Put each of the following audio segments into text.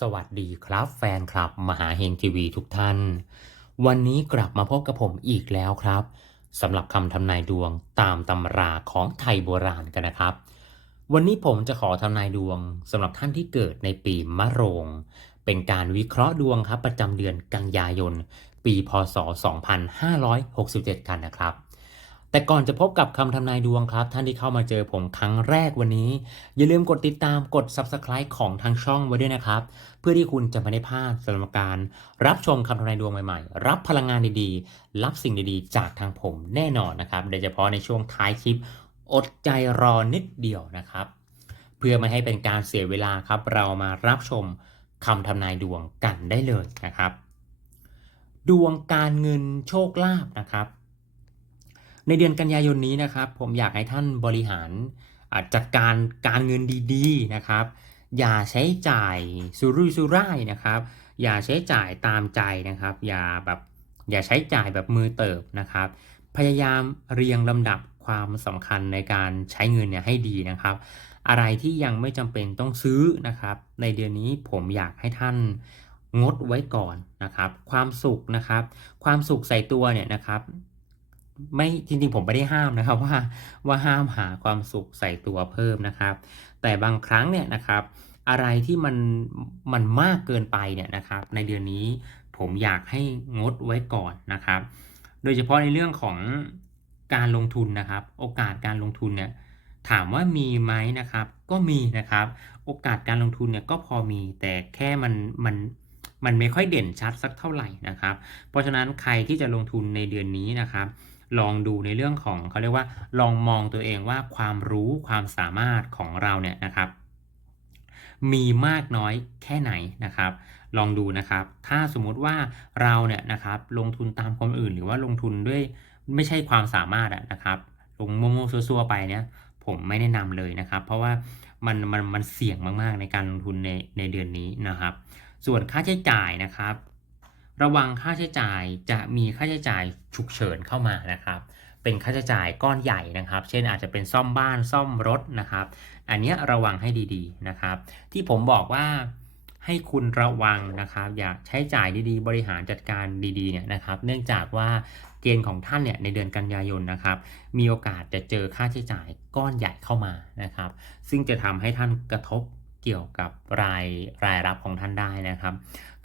สวัสดีครับแฟนคลับ มหาเฮงทีวีทุกท่าน วันนี้กลับมาพบกับผมอีกแล้วครับสำหรับคำทำนายดวงตามตำราของไทยโบราณกันนะครับ วันนี้ผมจะขอทำนายดวงสำหรับท่านที่เกิดในปีมะโรง เป็นการวิเคราะห์ดวงครับประจำเดือนกันยายน ปีพศ 2567 กันนะครับ แต่ก่อนจะพบกับคำทำนายดวงครับ ท่านที่เข้ามาเจอผมครั้งแรกวันนี้ อย่าลืมกดติดตามกด Subscribe ของทางช่องไว้ด้วยนะครับ เพื่อที่คุณจะไม่ได้พลาดสำหรับการ รับชมคำทำนายดวงใหม่ๆ รับพลังงานดีๆ รับสิ่งดีๆ จากทางผมแน่นอนนะครับโดยเฉพาะในช่วงท้ายคลิป อดใจรอนิดเดียวนะครับ เพื่อไม่ให้เป็นการเสียเวลาครับ เรามารับชมคำทำนายดวงกันได้เลยนะครับ ดวงการเงินโชคลาภนะครับ ในเดือนกันยายนนี้นะครับ ผมอยากให้ท่านบริหารจัดการการเงินดีๆนะครับ อย่าใช้จ่ายสุรุ่ยสุร่ายนะครับ อย่าใช้จ่ายตามใจนะครับ อย่าแบบอย่าใช้จ่ายแบบมือเติบนะครับ พยายามเรียงลำดับความสำคัญในการใช้เงินเนี่ยให้ดีนะครับ อะไรที่ยังไม่จำเป็นต้องซื้อนะครับ ในเดือนนี้ผมอยากให้ท่านงดไว้ก่อนนะครับ ความสุขนะครับ ความสุขใส่ตัวเนี่ยนะครับ ไม่จริงๆ ผมไม่ได้ห้ามนะครับว่าว่าห้ามหาความสุขใส่ตัวเพิ่มนะครับ แต่บางครั้งเนี่ยนะครับ อะไรที่มันมันมากเกินไปเนี่ยนะครับ ในเดือนนี้ผมอยากให้งดไว้ก่อนนะครับ โดยเฉพาะในเรื่องของการลงทุนนะครับ โอกาสการลงทุนเนี่ยถามว่ามีไหมนะครับ ก็มีนะครับ โอกาสการลงทุนเนี่ยก็พอมีแต่แค่มันมันมันไม่ค่อยเด่นชัดสักเท่าไหร่นะครับ เพราะฉะนั้นใครที่จะลงทุนในเดือนนี้นะครับ ลองดูในเรื่องของเขาเรียกว่า ลองมองตัวเองว่าความรู้ความสามารถของเราเนี่ยนะครับ มีมากน้อยแค่ไหนนะครับ ลองดูนะครับ ถ้าสมมุติว่าเราเนี่ยนะครับลงทุนตามคนอื่น หรือว่าลงทุนด้วยไม่ใช่ความสามารถนะครับ ลงโมโมๆซัวๆไปเนี่ยผมไม่แนะนำเลยนะครับ เพราะว่ามันมันมันเสี่ยงมากๆในการลงทุนในในเดือนนี้นะครับ ส่วนค่าใช้จ่ายนะครับ ระวังค่าใช้จ่ายจะมีค่าใช้จ่ายฉุกเฉินเข้ามานะครับ เป็นค่าใช้จ่ายก้อนใหญ่นะครับ เช่นอาจจะเป็นซ่อมบ้านซ่อมรถนะครับ อันนี้ระวังให้ดีๆนะครับ ที่ผมบอกว่าให้คุณระวังนะครับ อย่าใช้จ่ายดีๆ บริหารจัดการดีๆเนี่ยนะครับ เนื่องจากว่าเกณฑ์ของท่านเนี่ยในเดือนกันยายนนะครับ มีโอกาสจะเจอค่าใช้จ่ายก้อนใหญ่เข้ามานะครับ ซึ่งจะทำให้ท่านกระทบ เกี่ยวกับรายรายรับของท่านได้นะครับ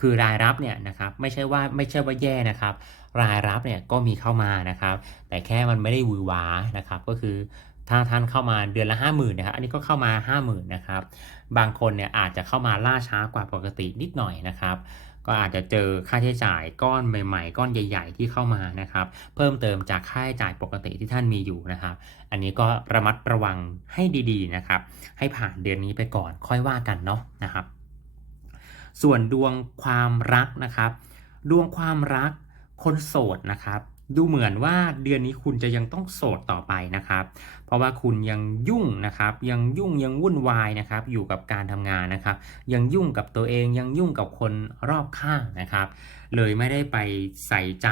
คือรายรับเนี่ยนะครับไม่ใช่ว่าไม่ใช่ว่าแย่นะครับ รายรับเนี่ยก็มีเข้ามานะครับ แต่แค่มันไม่ได้วือหวานะครับ ก็คือถ้าท่านเข้ามาเดือนละ 5 0,000นะครับ อันนี้ก็เข้ามา 5 0,000นะครับ บางคนเนี่ยอาจจะเข้ามาล่าช้ากว่าปกตินิดหน่อยนะครับ ก็อาจจะเจอค่าใช้จ่ายก้อนใหม่ ๆ ก้อนใหญ่ ๆ ที่เข้ามานะครับ เพิ่มเติมจากค่าใช้จ่ายปกติที่ท่านมีอยู่นะครับ อันนี้ก็ระมัดระวังให้ดีๆนะครับ ให้ผ่านเดือนนี้ไปก่อนค่อยว่ากันเนาะนะครับ ส่วนดวงความรักนะครับ ดวงความรักคนโสดนะครับ ดูเหมือนว่าเดือนนี้คุณจะยังต้องโสดต่อไปนะครับ เพราะว่าคุณยังยุ่งนะครับ ยังยุ่งยังวุ่นวายนะครับ อยู่กับการทำงานนะครับ ยังยุ่งกับตัวเองยังยุ่งกับคนรอบข้างนะครับ เลยไม่ได้ไปใส่ใจ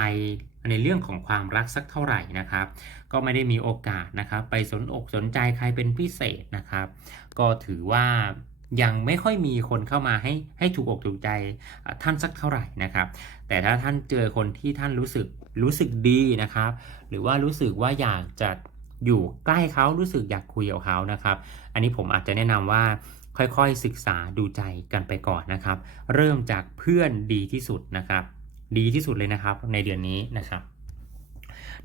ในเรื่องของความรักสักเท่าไหร่นะครับ ก็ไม่ได้มีโอกาสนะครับ ไปสนอกสนใจใครเป็นพิเศษนะครับ ก็ถือว่า ยังไม่ค่อยมีคนเข้ามาให้ให้ถูกอกถูกใจท่านสักเท่าไหร่นะครับ แต่ถ้าท่านเจอคนที่ท่านรู้สึกรู้สึกดีนะครับ หรือว่ารู้สึกว่าอยากจะอยู่ใกล้เขารู้สึกอยากคุยกับเขานะครับ อันนี้ผมอาจจะแนะนำว่าค่อยๆศึกษาดูใจกันไปก่อนนะครับ เริ่มจากเพื่อนดีที่สุดนะครับ ดีที่สุดเลยนะครับในเดือนนี้นะครับ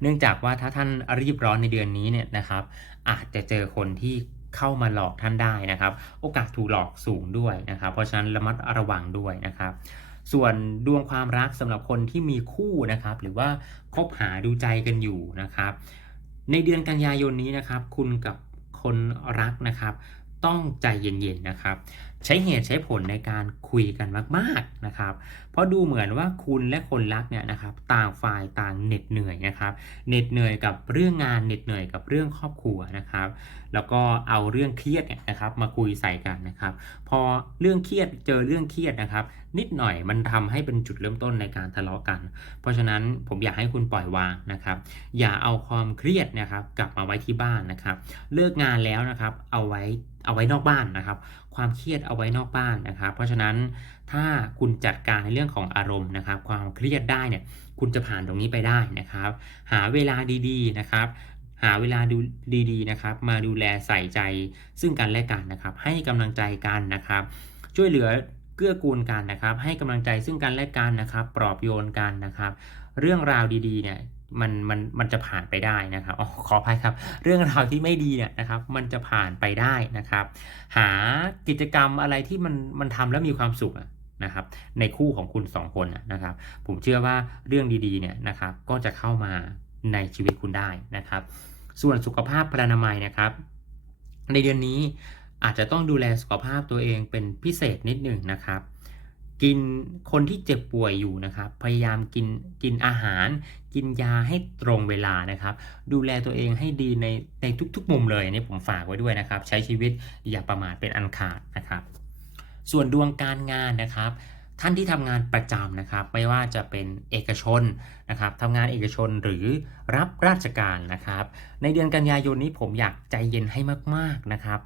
เนื่องจากว่าถ้าท่านรีบร้อนในเดือนนี้เนี่ยนะครับ อาจจะเจอคนที่ เข้ามาหลอกท่านได้นะครับ โอกาสถูกหลอกสูงด้วยนะครับ เพราะฉะนั้นระมัดระวังด้วยนะครับ ส่วนดวงความรักสำหรับคนที่มีคู่นะครับ หรือว่าคบหาดูใจกันอยู่นะครับ ในเดือนกันยายนนี้นะครับ คุณกับคนรักนะครับ ต้องใจเย็นๆนะครับ ใช้เหตุใช้ผลในการคุยกันมากๆนะครับ เพราะดูเหมือนว่าคุณและคนรักเนี่ยนะครับ ต่างฝ่ายต่างเหน็ดเหนื่อยนะครับเหน็ดเหนื่อยกับเรื่องงานเหน็ดเหนื่อยกับเรื่องครอบครัวนะครับแล้วก็เอาเรื่องเครียดเนี่ยนะครับมาคุยใส่กันนะครับ พอเรื่องเครียดเจอเรื่องเครียดนะครับ นิดหน่อยมันทำให้เป็นจุดเริ่มต้นในการทะเลาะกัน เพราะฉะนั้นผมอยากให้คุณปล่อยวางนะครับ อย่าเอาความเครียดนะครับกลับมาไว้ที่บ้านนะครับ เลิกงานแล้วนะครับเอาไว้เอาไว้นอกบ้านนะครับ ความเครียดเอาไว้นอกบ้านนะครับ เพราะฉะนั้นถ้าคุณจัดการในเรื่องของอารมณ์นะครับ ความเครียดได้เนี่ยคุณจะผ่านตรงนี้ไปได้นะครับ หาเวลาดีๆนะครับ หาเวลาดูดีๆนะครับ มาดูแลใส่ใจซึ่งกันและกันนะครับ ให้กำลังใจกันนะครับ ช่วยเหลือเกื้อกูลกันนะครับ ให้กำลังใจซึ่งกันและกันนะครับ ปลอบโยนกันนะครับ เรื่องราวดีๆเนี่ยมันมันมันจะผ่านไปได้นะครับอ๋อขออภัยครับ เรื่องราวที่ไม่ดีเนี่ยนะครับ มันจะผ่านไปได้นะครับ หากิจกรรมอะไรที่มันมันทำแล้วมีความสุขนะครับ ในคู่ของคุณ 2 คนนะครับ ผมเชื่อว่าเรื่องดีๆเนี่ยนะครับ ก็จะเข้ามา ในชีวิตคุณได้นะครับ ส่วนสุขภาพพลานามัยนะครับ ในเดือนนี้อาจจะต้องดูแลสุขภาพตัวเองเป็นพิเศษนิดหนึ่งนะครับ กินคนที่เจ็บป่วยอยู่นะครับ พยายามกินกินอาหาร กินยาให้ตรงเวลานะครับ ดูแลตัวเองให้ดีในในทุกๆ มุมเลยนนี้ผมฝากไว้ด้วยนะครับ ใช้ชีวิตอย่าประมาทเป็นอันขาดนะครับ ส่วนดวงการงานนะครับ ท่านที่ทำงานประจำนะครับ ไม่ว่าจะเป็นเอกชนนะครับทำงานเอกชนหรือรับราชการนะครับ ในเดือนกันยายนนี้ผมอยากใจเย็นให้มากๆนะครับ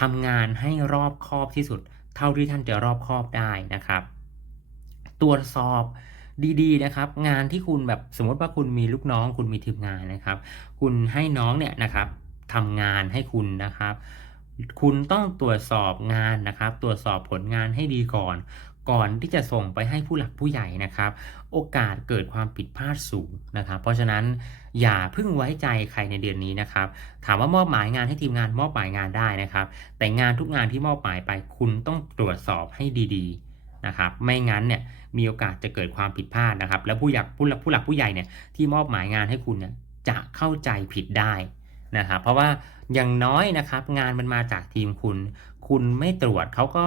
ทำงานให้รอบคอบที่สุด เท่าที่ท่านจะรอบคอบได้นะครับ ตรวจสอบดีๆนะครับ งานที่คุณแบบสมมติว่าคุณมีลูกน้อง คุณมีทีมงานนะครับ คุณให้น้องเนี่ยนะครับทำงานให้คุณนะครับ คุณต้องตรวจสอบงานนะครับ ตรวจสอบผลงานให้ดีก่อน ก่อนที่จะส่งไปให้ผู้หลักผู้ใหญ่นะครับ โอกาสเกิดความผิดพลาดสูงนะครับ เพราะฉะนั้นอย่าพิ่งไว้ใจใครในเดือนนี้นะครับ ถามว่ามอบหมายงานให้ทีมงานมอบหมายงานได้นะครับ แต่งานทุกงานที่มอบหมายไปคุณต้องตรวจสอบให้ดีๆนะครับ ไม่งั้นเนี่ยมีโอกาสจะเกิดความผิดพลาดนะครับ แล้วผู้หลักผู้หลักผู้หลักผู้ใหญ่เนี่ยที่มอบหมายงานให้คุณเนี่ยจะเข้าใจผิดได้นะครับ เพราะว่าอย่างน้อยนะครับ งานมันมาจากทีมคุณ คุณไม่ตรวจเขาก็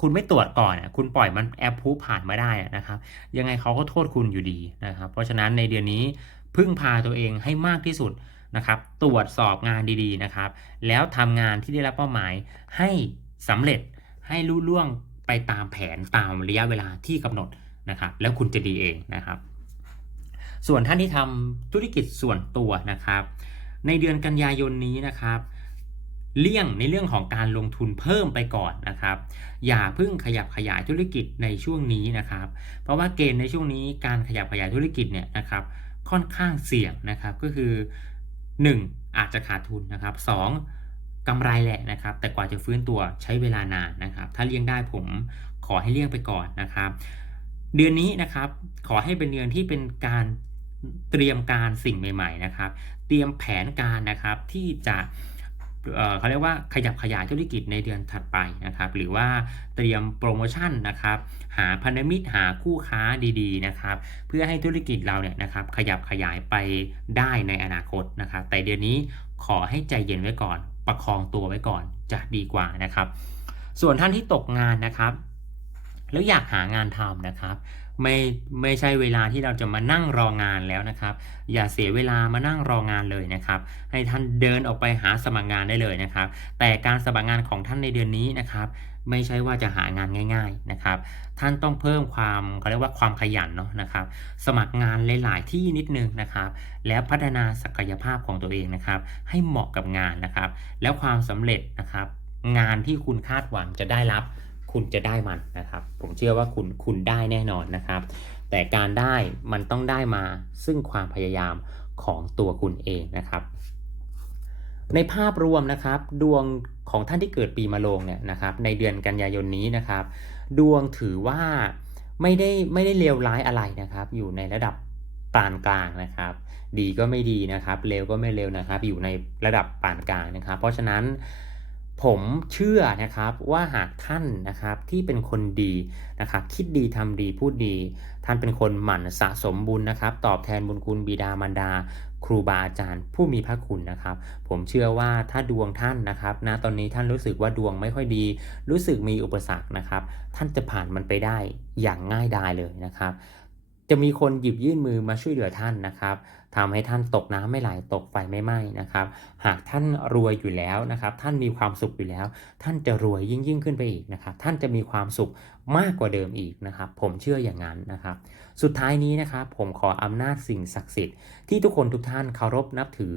คุณไม่ตรวจก่อนอะคุณปล่อยมันแอปพูผ่านมาได้นะครับ ยังไงเขาก็โทษคุณอยู่ดีนะครับ เพราะฉะนั้นในเดือนนี้พึ่งพาตัวเองให้มากที่สุดนะครับ ตรวจสอบงานดีๆนะครับ แล้วทำงานที่ได้รับเป้าหมายให้สำเร็จให้รุ่ล่วงไปตามแผนตามระยะเวลาที่กำหนดนะครับ แล้วคุณจะดีเองนะครับ ส่วนท่านที่ทำธุรกิจส่วนตัวนะครับ ในเดือนกันยายนนี้นะครับ เลี่ยงในเรื่องของการลงทุนเพิ่มไปก่อนนะครับ อย่าเพิ่งขยับขยายธุรกิจในช่วงนี้นะครับ เพราะว่าเกณฑ์ในช่วงนี้การขยับขยายธุรกิจเนี่ยนะครับค่อนข้างเสี่ยงนะครับก็คือ 1. อาจจะขาดทุนนะครับ 2. กำไรแหละนะครับ แต่กว่าจะฟื้นตัวใช้เวลานานนะครับ ถ้าเลี่ยงได้ผมขอให้เลี่ยงไปก่อนนะครับ เดือนนี้นะครับขอให้เป็นเดือนที่เป็นการเตรียมการสิ่งใหม่ ๆ นะครับ เตรียมแผนการนะครับที่จะ เขาเรียกว่าขยับขยายธุรกิจในเดือนถัดไปนะครับ หรือว่าเตรียมโปรโมชั่นนะครับ หาพันธมิตรหาคู่ค้าดีๆนะครับ เพื่อให้ธุรกิจเราเนี่ยนะครับ ขยับขยายไปได้ในอนาคตนะครับ แต่เดือนนี้ขอให้ใจเย็นไว้ก่อน ประคองตัวไว้ก่อนจะดีกว่านะครับ ส่วนท่านที่ตกงานนะครับ แล้วอยากหางานทำนะครับ ไม่ไม่ใช่เวลาที่เราจะมานั่งรองานแล้วนะครับ อย่าเสียเวลามานั่งรองานเลยนะครับ ให้ท่านเดินออกไปหาสมัครงานได้เลยนะครับ แต่การสมัครงานของท่านในเดือนนี้นะครับ ไม่ใช่ว่าจะหางานง่าย ๆนะครับ ท่านต้องเพิ่มความเขาเรียกว่าความขยันเนาะนะครับ สมัครงานหลายๆที่นิดนึงนะครับ แล้วพัฒนาศักยภาพของตัวเองนะครับ ให้เหมาะกับงานนะครับ แล้วความสำเร็จนะครับ งานที่คุณคาดหวังจะได้รับ คุณจะได้มันนะครับ ผมเชื่อว่าคุณคุณได้แน่นอนนะครับ แต่การได้มันต้องได้มาซึ่งความพยายามของตัวคุณเองนะครับ ในภาพรวมนะครับดวงของท่านที่เกิดปีมะโรงเนี่ยนะครับ ในเดือนกันยายนนี้นะครับ ดวงถือว่าไม่ได้ไม่ได้เลวร้ายอะไรนะครับ อยู่ในระดับปานกลางนะครับ ดีก็ไม่ดีนะครับเลวก็ไม่เลวนะครับ อยู่ในระดับปานกลางนะครับ เพราะฉะนั้น ผมเชื่อนะครับว่าหากท่านนะครับที่เป็นคนดีนะครับคิดดีทำดีพูดดี ท่านเป็นคนหมั่นสะสมบุญนะครับ ตอบแทนบุญคุณบิดามารดา ครูบาอาจารย์ ผู้มีพระคุณนะครับ ผมเชื่อว่าถ้าดวงท่านนะครับณตอนนี้ท่านรู้สึกว่าดวงไม่ค่อยดี รู้สึกมีอุปสรรคนะครับ ท่านจะผ่านมันไปได้อย่างง่ายดายเลยนะครับ จะมีคนหยิบยื่นมือมาช่วยเหลือท่านนะครับทำให้ท่านตกน้ำไม่ไหลตกไฟไม่ไหม้นะครับ หากท่านรวยอยู่แล้วนะครับ ท่านมีความสุขอยู่แล้ว ท่านจะรวยยิ่งยิ่งขึ้นไปอีกนะครับ ท่านจะมีความสุขมากกว่าเดิมอีกนะครับ ผมเชื่ออย่างนั้นนะครับ สุดท้ายนี้นะครับ ผมขออำนาจสิ่งศักดิ์สิทธิ์ที่ทุกคนทุกท่านเคารพนับถือ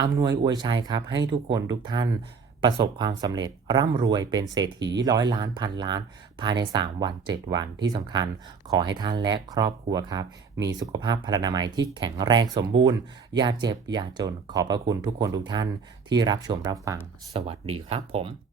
อำนวยอวยชัยครับ ให้ทุกคนทุกท่าน ประสบความสำเร็จร่ำรวยเป็นเศรษฐีร้อยล้านพันล้าน ภายใน 3 วัน 7 วันที่สำคัญ ขอให้ท่านและครอบครัวครับ มีสุขภาพพลานามัยที่แข็งแรงสมบูรณ์ อย่าเจ็บ อย่าจนขอบพระคุณทุกคนทุกท่านที่รับชมรับฟัง สวัสดีครับผม